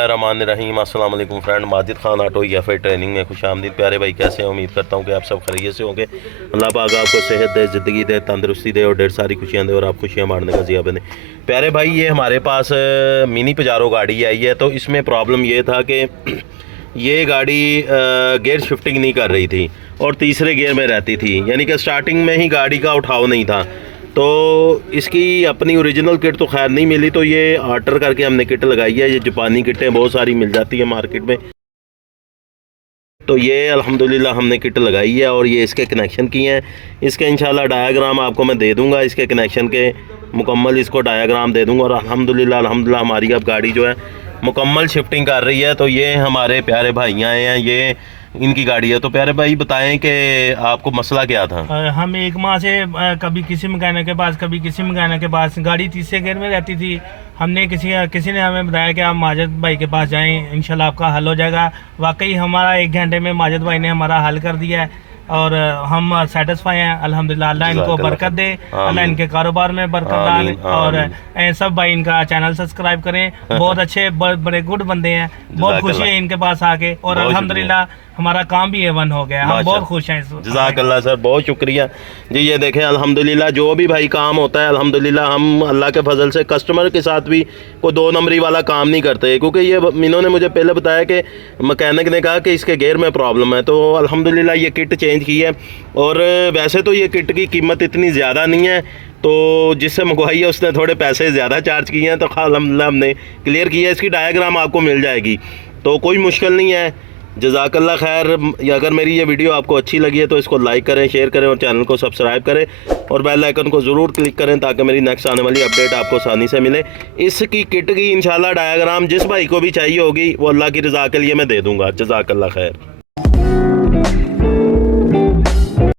बिस्मिल्लाहिर्रहमानिर्रहीम। अस्सलाम वालेकुम फ्रेंड, माजिद खान ऑटो या ट्रेनिंग में खुशामदीद। प्यारे भाई कैसे हैं? उम्मीद करता हूँ कि आप सब खैरियत से होंगे। अल्लाह पाक आपको सेहत दे, ज़िंदगी दे, तंदरुस्ती दे और ढेर सारी खुशियाँ दे और आप खुशियाँ बांटने का ज़िया बने। प्यारे भाई ये हमारे पास मिनी पजारो गाड़ी आई है, तो इसमें प्रॉब्लम ये था कि ये गाड़ी गियर शिफ्टिंग नहीं कर रही थी और तीसरे गियर में रहती थी, यानी कि स्टार्टिंग में ही गाड़ी का उठाव नहीं था। तो इसकी अपनी ओरिजिनल किट तो खैर नहीं मिली, तो ये ऑर्डर करके हमने किट लगाई है। ये जापानी किटें बहुत सारी मिल जाती है मार्केट में, तो ये अल्हम्दुलिल्लाह हमने किट लगाई है और ये इसके कनेक्शन किए हैं। इसके इंशाल्लाह डायाग्राम आपको मैं दे दूंगा, इसके कनेक्शन के मुकम्मल इसको डायाग्राम दे दूंगा। और अल्हम्दुलिल्लाह हमारी अब गाड़ी जो है मुकम्मल शिफ्टिंग कर रही है। तो ये हमारे प्यारे भाई आए हैं, ये इनकी गाड़ी है। तो प्यारे भाई बताएं कि आपको मसला क्या था? हम एक माह से कभी किसी मैकेनिक के पास, कभी किसी मैकेनिक के पास, गाड़ी तीसरे गियर में रहती थी। हमने किसी ने हमें बताया कि आप माजिद भाई के पास जाएं, इंशाल्लाह आपका हल हो जाएगा। वाकई हमारा 1 घंटे में माजिद भाई ने हमारा हल कर दिया है और हम सेटिस्फाई हैं अल्हम्दुलिल्लाह। अल्लाह इनको बरकत दे, अल्लाह इनके कारोबार में बरकत डाले। और सब भाई इनका चैनल सब्सक्राइब करें। बहुत अच्छे बड़े गुड बंदे हैं, बहुत खुशी है इनके पास आके और अल्हम्दुलिल्लाह हमारा काम भी A1 हो गया। हम बहुत खुश हैं। जज़ाकल्लाह सर, बहुत शुक्रिया जी। ये देखें अल्हम्दुलिल्लाह जो भी भाई काम होता है अल्हम्दुलिल्लाह हम अल्लाह के फजल से कस्टमर के साथ भी कोई 2 नंबरी वाला काम नहीं करते, क्योंकि ये इन्होंने मुझे पहले बताया कि मैकेनिक ने कहा कि इसके गियर में प्रॉब्लम है। तो अल्हम्दुलिल्लाह ये किट चेंज की है। और वैसे तो ये किट की कीमत इतनी ज़्यादा नहीं है, तो जिससे मंगवाई है उसने थोड़े पैसे ज़्यादा चार्ज किए हैं, तो अल्हम्दुलिल्लाह हमने क्लियर किया है। इसकी डायग्राम आपको मिल जाएगी, तो कोई मुश्किल नहीं है। जज़ाकल्लाह खैर। अगर मेरी ये वीडियो आपको अच्छी लगी है तो इसको लाइक करें, शेयर करें और चैनल को सब्सक्राइब करें और बेल आइकन को ज़रूर क्लिक करें ताकि मेरी नेक्स्ट आने वाली अपडेट आपको आसानी से मिले। इसकी किट की इंशाल्लाह डायग्राम जिस भाई को भी चाहिए होगी वो अल्लाह की रज़ा के लिए मैं दे दूँगा। जज़ाकल्लाह खैर।